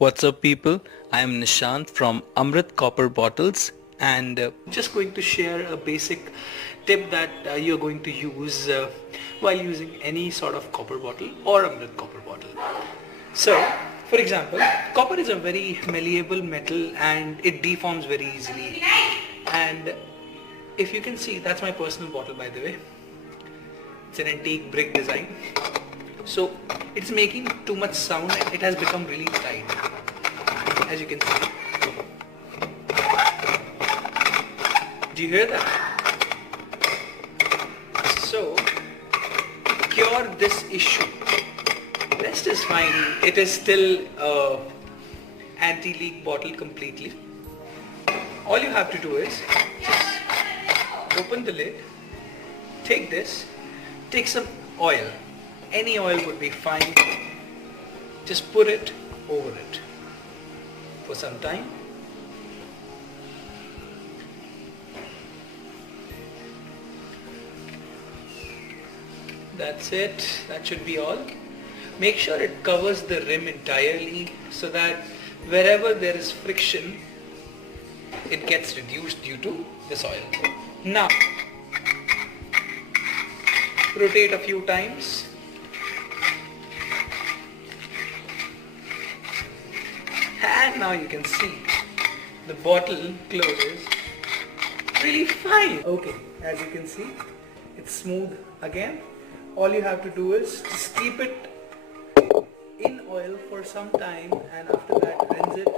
What's up people, I am Nishant from Amrit Copper Bottles and just going to share a basic tip that you're going to use while using any sort of copper bottle or Amrit copper bottle. So, for example, copper is a very malleable metal and it deforms very easily. And if you can see, that's my personal bottle by the way. It's an antique brick design. So it's making too much sound and it has become really tight, as you can see. Do you hear that? So to cure this issue, rest is fine. It is still anti-leak bottle completely. All you have to do is just open the lid, take this, take some oil. Any oil would be fine. Just put it over it for some time. That's it. That should be all. Make sure it covers the rim entirely so that wherever there is friction, it gets reduced due to this oil. Now, rotate a few times. And now you can see the bottle closes really fine. Okay, as you can see, it's smooth again. All you have to do is just keep it in oil for some time and after that rinse it